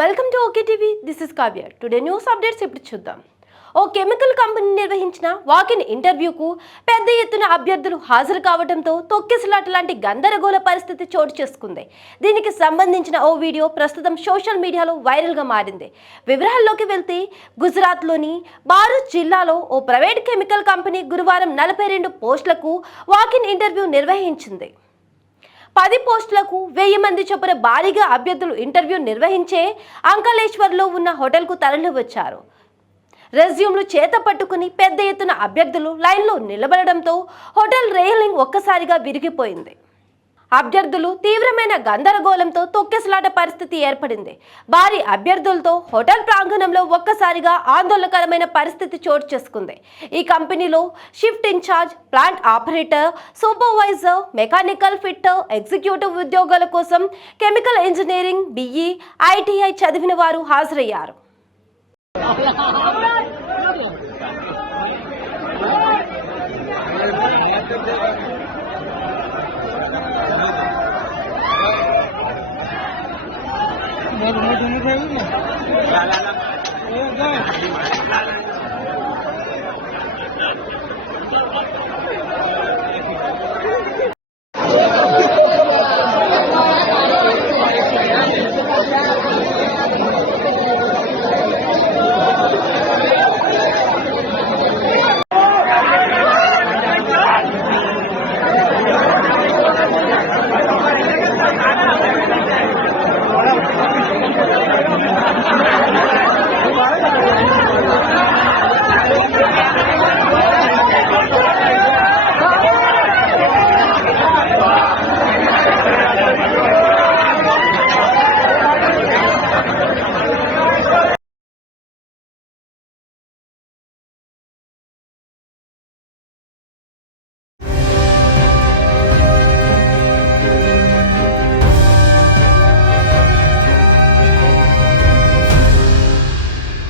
Welcome to okay TV. This is Kavya. Today news updates ఇప్పుడు చూద్దాం. ఓ chemical company నిర్వహించిన walk-in ఇంటర్వ్యూకు పెద్ద ఎత్తున అభ్యర్థులు హాజరు కావడంతో తొక్కిసలాట లాంటి గందరగోళ పరిస్థితి చోటు చేసుకుంది. దీనికి సంబంధించిన ఓ వీడియో ప్రస్తుతం సోషల్ మీడియాలో వైరల్గా మారింది. వివరాల్లోకి వెళ్తే గుజరాత్లోని బారూచ్ జిల్లాలో ఓ ప్రైవేట్ కెమికల్ కంపెనీ గురువారం 42 పోస్టులకు వాకిన్ ఇంటర్వ్యూ నిర్వహించింది. 10 పోస్టులకు 1000 మంది చొప్పున భారీగా అభ్యర్థులు ఇంటర్వ్యూ నిర్వహించే అంకలేశ్వర్లో ఉన్న హోటల్కు తరలివచ్చారు. రెజ్యూమ్లు చేత పట్టుకుని పెద్ద ఎత్తున అభ్యర్థులు లైన్లో నిలబడడంతో హోటల్ రైలింగ్ ఒక్కసారిగా విరిగిపోయింది. అభ్యర్థులు తీవ్రమైన గందరగోళంతో తొక్కిసలాట పరిస్థితి ఏర్పడింది. భారీ అభ్యర్థులతో హోటల్ ప్రాంగణంలో ఒక్కసారిగా ఆందోళనకరమైన పరిస్థితి చోటు చేసుకుంది. ఈ కంపెనీలో shift incharge, plant operator, supervisor, mechanical fitter, executive ఉద్యోగాల కోసం కెమికల్ ఇంజనీరింగ్, BE, ITI చదివిన వారు హాజరయ్యారు.